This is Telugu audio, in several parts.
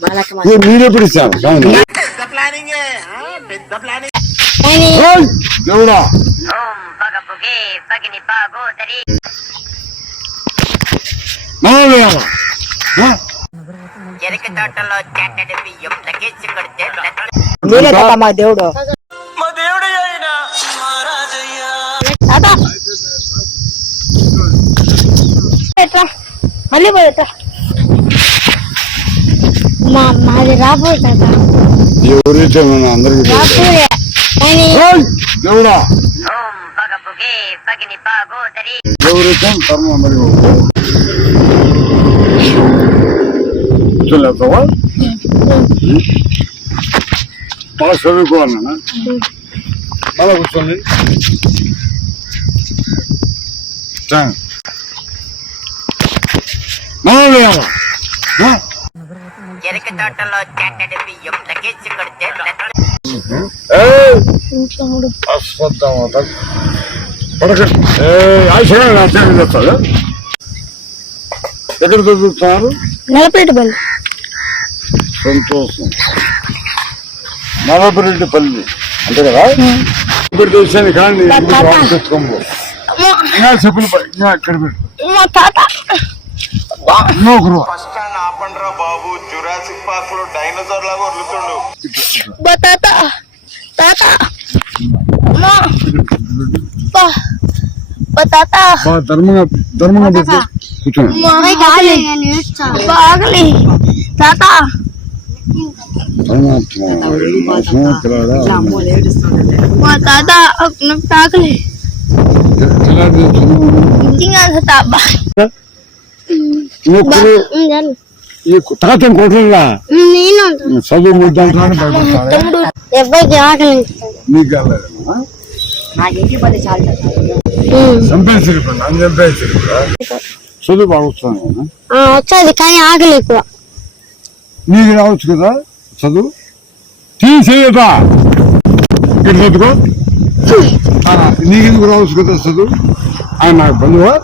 మీరెప్పుడు ఇస్తాను దేవుడా చెరుకు తోటలో చెట్టడి బియ్యం తగ్గించి కొడితే మా దేవుడు మళ్ళీ పోతా మాది రాబోయే ఎవరైతే అందరికి దేవుడా ఎవరైతే కర్మ అందరికి కూర్చోలేకపోవా మళ్ళా చదువుకోవాలన్నా మళ్ళా కూర్చోండి చెరుకు తోటలో చెట్టడి బియ్యం తగ్గించి కొడితే చేస్తాడు ఎక్కడ చదువుతున్నారు నలపేటపల్లి సంతోషం నలపరెడ్డిపల్లి అంతే కదా ఇప్పుడు దేశాన్ని కానీ తెచ్చుకోము ఇంకా చెప్పులు ఇంకా ఎక్కడ పెట్టు బాబు జురాసిక్ పార్క్ లో డైనోసార్ లాగా వదులుతుండు ధర్మంగా కూర్చోండి తాతం కొట్టరా చదువు ముద్దంటాను చదువు బాగా వస్తాను వచ్చేది కానీ ఆకలి ఎక్కువ నీకు రావచ్చు కదా చదువు తీసేయదా ఇక్కడ చదువుకో నీకెందుకు రావచ్చు కదా చదువు ఆయన నాకు బంధువా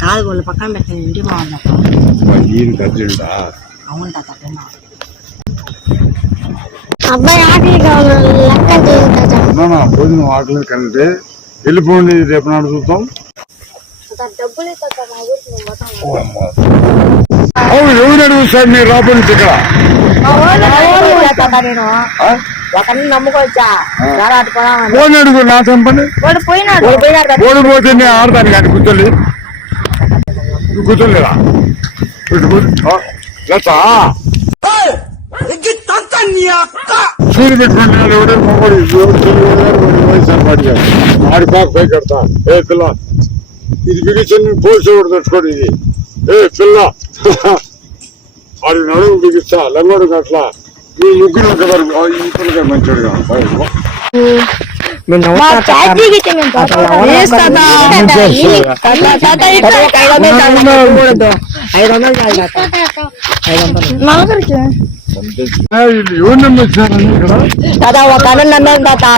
కాదు వాళ్ళు పక్కన పెట్టిన ఇంటి బాగుంది అవును తాత అబ్బాయి ఆకలి భోజనం ఆకలి కంటే వెళ్ళిపోండి రేపు నాడు చూద్దాం ఎవరు అడుగుతారు మీరు రాబోయే ఇక్కడ ఒకరిని నమ్ముకోవచ్చా ఫోన్ అడుగు నా చంపని ఓడిపోతే నేను ఆడతాను కానీ కూర్చోలేదు కూర్చోలేదా సూర్య పెట్టుకున్నాడు ఎవడే మొగడు ఆడి బాగా పై కడతా ఏ పిల్ల ఇది బిగించండి పోలీసు ఎవరు తెచ్చుకోండి ఇది ఏ పిల్ల ఆడి నడుము బిగిస్తా లంగోడు అట్లా మీ ముగ్గురు ఈ పిల్లగా మంచోడుగా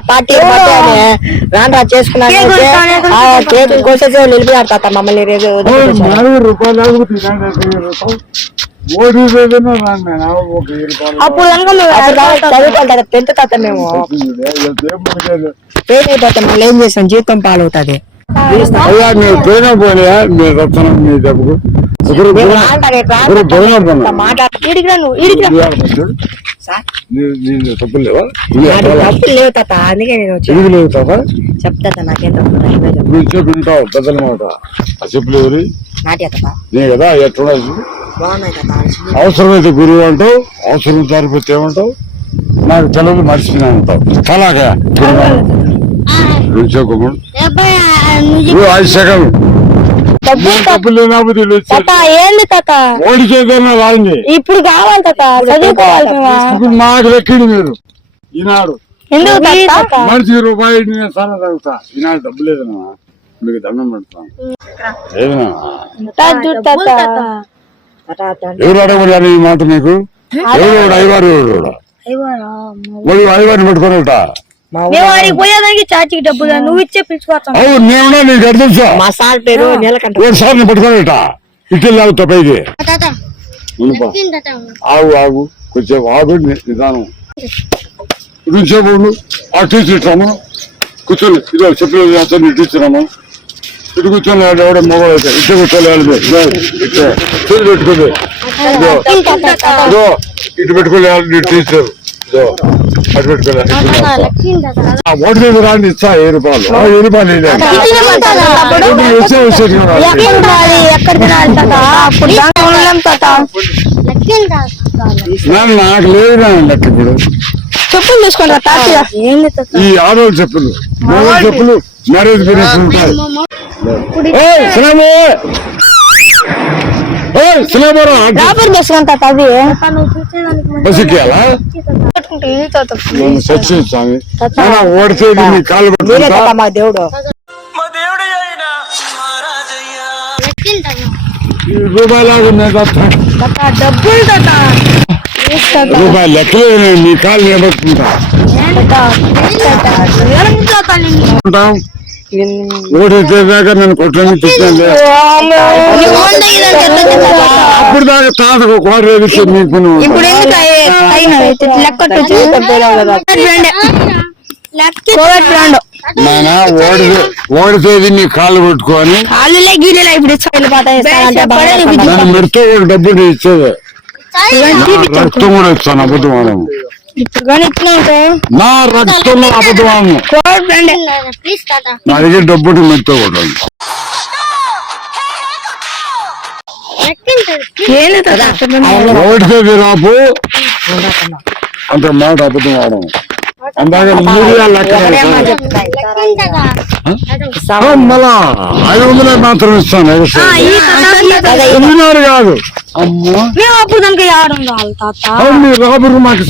పార్టీ రాను చేసుకున్నాను కోసేసి నిలిపినారు తాత మమ్మల్ని అప్పుడు చదువుకుంటారు 10th తాత మేము ఫెయిల్ అయిపోతాం మళ్ళీ ఏం చేస్తాం జీవితం పాలవుతుంది మీరు పోయినా పోయినా మీరు వస్తున్నాం మీ డబ్బుకు తప్పులు లేవా తప్పులు లేవు తాత అందుకే నేను లేవు తాత చెప్తా నాకేం వింటావు పెద్దల మాట ఆ చెప్పులు ఎవరి నీ కదా ఎట్లా అవసరమైతే గురువు అంటావు అవసరం జారిపోతే ఏమంటావు నాకు తెలవదు మర్చిపోయినా అంటావు అలాగా 5 సెకండ్ ఏంది తాత ఓడి చేద్దామన్నా రాయింది ఇప్పుడు కావాలి తాత చదువుకోవాలి ఇప్పుడు నాకు లెక్కింది మీరు ఈనాడు మనిషికి రూపాయి నేను చాలా తగ్గుతా ఈనాడు డబ్బు లేదన్నా మీకు దండం పెడతాను ఏదన్నా ఎవరు అడగలేదు ఈ మాట మీకు ఎవరు ఐవారిని పెట్టుకుని పోయేదానికి చాచికి డబ్బులు నువ్వు ఇచ్చే పిలుచుకోవచ్చు నేను నీకు తెలుసా మా సార్ పేరు నీలకంఠ సార్ని పెట్టుకుని ఇటు లాగుతా పైకి ఉండిపో. ఆగు కొంచెం ఆగు నిదానం కొంచెంసేపు ఉండు. ఆ టీచర్ ఇస్తాము కూర్చొని ఇదో చెప్పలేదు చేస్తాను ఇటు ఇచ్చినాము ఇటు కూర్చొని ఎవడ మొగలు అయితే ఇటు కూర్చోలేదు ఇటు చేతులు పెట్టుకోండి ఇదో ఇటు పెట్టుకోలేదు టీచర్ ఇదో అటు పెట్టుకోలేదు ఓటు మీద రాని ఇస్తా 1000 రూపాయలు 1000 రూపాయలు నాకు లేదు లెక్క ఇప్పుడు చెప్పులు తీసుకుంటా తాతయ్య ఈ ఆడవాళ్ళు చెప్పులు మగవాళ్ళ చెప్పులు మ్యారేజ్ బిజినెస్ ఉంటాయి రాబర్ బస్సుకుంటా తవి బస్ ఎక్కియాలా సచ్చి స్వామి ఓడితే నీ కాళ్ళు పట్టుకుంటా మా దేవుడు రూపాయలాగా డబ్బులు రూపాయలు లెక్కలేదు నీ కాళ్ళు నిలబెట్టుకుంటా ఓడితే దాకా నేను కొట్టని తిట్టాను అప్పుడు దాకా తాతకు కోట వేసి నీకు నాయన ఓడితేది నీ కాళ్ళు పెట్టుకొని నన్ను మెడితే ఒక డబ్బులు ఇచ్చేది రక్తం కూడా ఇస్తాను అబద్ధం నా రక్తంలో అబద్ధం నా దగ్గర డబ్బులు మెడితే కూడా ఓడితే రాపు అంత మాట అబద్ధం ఆడము అందాక మీడియా లెక్క మళ్ళా 500 మాత్రం ఇస్తాను ఎనిమిది కాదు అమ్మా అప్పుడు దానికి ఆడడం కావాలి తాత మీరు రాబరు మాకు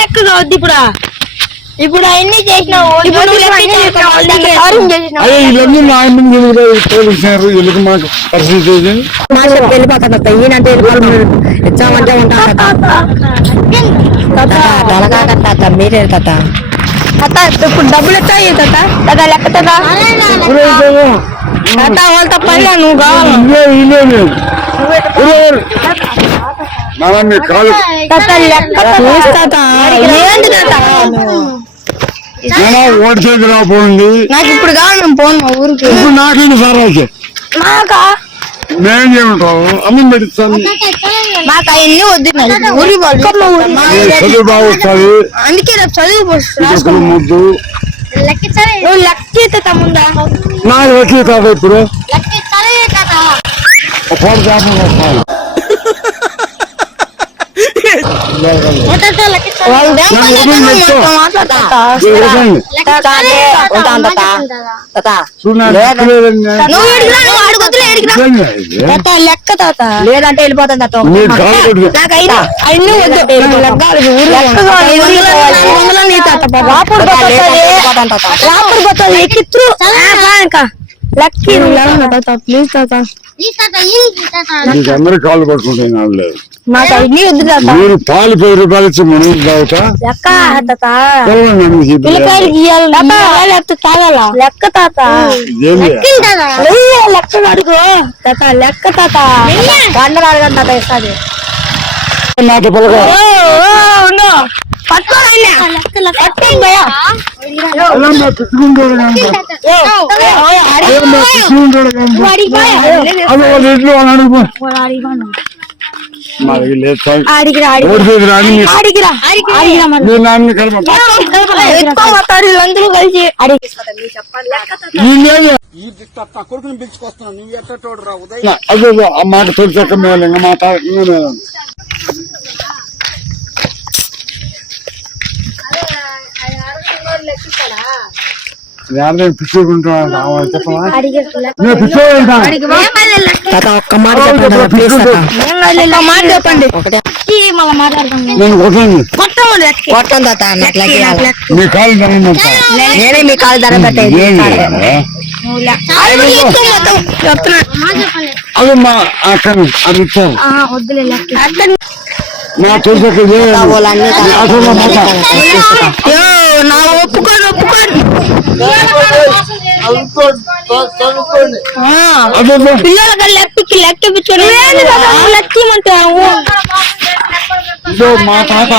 లెక్క కావద్దు ఇప్పుడు అవన్నీ చేసినావు అయ్యే ఇవన్నీ నా ముందు పోలీసారు వీళ్ళకి మాకు పరిస్థితి వెళ్ళిపోతాను ఈయనంటే ఇచ్చామంటే ఉంటా మీరే తాత ఇప్పుడు డబ్బులు ఎత్తాయి తాత తాత లెక్క తాత వాళ్ళ పని నువ్వు కావాలి మీ కాలు ఓడిసేది రాపోయింది నాకు ఇప్పుడు కావాలి మేము పోను మా ఊరికి ఇప్పుడు నాకేంటి సార్ అయితే నాకా మేం చేయమంటావు అన్నం పెట్టిస్తాను మాకు అవన్నీ వద్దు చదువు బాగా వస్తుంది అందుకే రేపు చదువు ముద్దు నువ్వు లెక్క తమ్ముందా నాకు లెక్క కాదు ఇప్పుడు ఫోన్ చేపలు వస్తాను లెక్క తాత లేదంటే వెళ్ళిపోతాను ప్లీజ్ తాత అందరూ కాళ్ళు పట్టుకుంటాయి నాడు లేదు నాకు అవన్నీ వద్దు తాత మీరు పాలు 10 రూపాయలు ఇచ్చి మనం తాగుతా లెక్క తాత తాగాల లెక్క తాత లెక్క అడుగు తాత లెక్క తాత గంటలు అడగండి తాత ఇస్తుంది మాట పలక కొడుకుని పిలుచుకొస్తున్నాను నువ్వు ఎట్టోడు రా ఉదయం అదే ఆ మాట తొలిచక్క మేలు ఇంకా మాట ఇంకా మేలు పిచ్చుకుంటాను ఒక్క మాట చెప్పండి మళ్ళీ మాట్లాడతాను మీ కాలు నేనే మీ కాలు ధర పెట్టేది అది మా అక్కడ అది ఇచ్చారు వద్దులే నా తొలిచక్క నా ఒప్పుకోను అదే పిల్లలకి లెక్క ఇప్పించుకొని లెక్క ఇమ్మంటావు. ఇదో మా తాత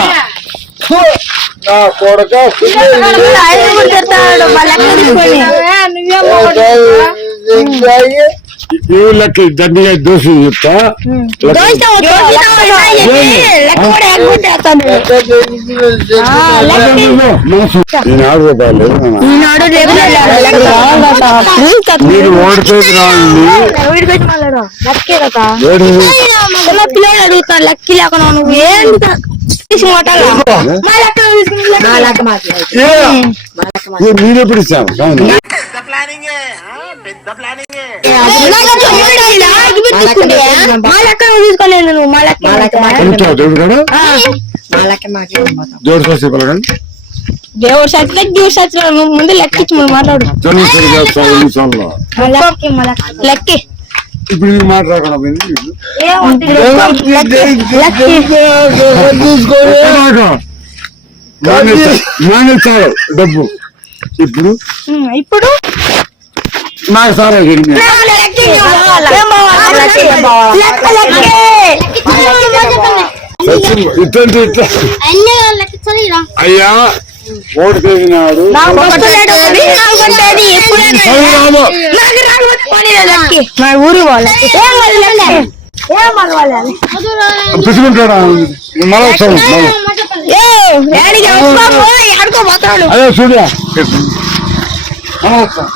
నా కొడక చెప్తాడు మా లెక్క తీసుకొని. ఏ లెక్క దండిగా దోషం చెప్తా లెక్క కూడా ఎగ్గొట్టేస్తాను. ఈనాడు రూపాయలు ఈనాడు రేపు మీరు ఓడిపోయి రాండి లెక్కే కదా పిల్లలు అడుగుతారు లెక్క లేకుండా నువ్వు ఏంటి మీరెప్పుడు ఇచ్చాము మా లెక్క తీసుకోలేదు నువ్వు. మా లెక్క జోడు కోసి పలకండి దేవుడు సచ్చిలకి దేవుడు సచ్చిన ముందు లెక్క ఇచ్చి మనం మాట్లాడు. లెక్కి ఇప్పుడు మీరు మాట్లాడకుండా మానేస్తారు డబ్బు ఇప్పుడు ఇప్పుడు నాకు సారా అయ్యా ఓటు చేసినాడు ఊరు పెట్టుకుంటాడా మళ్ళీ వస్తాను ఆడుకోపోతాడు. అదే చూడ వస్తాను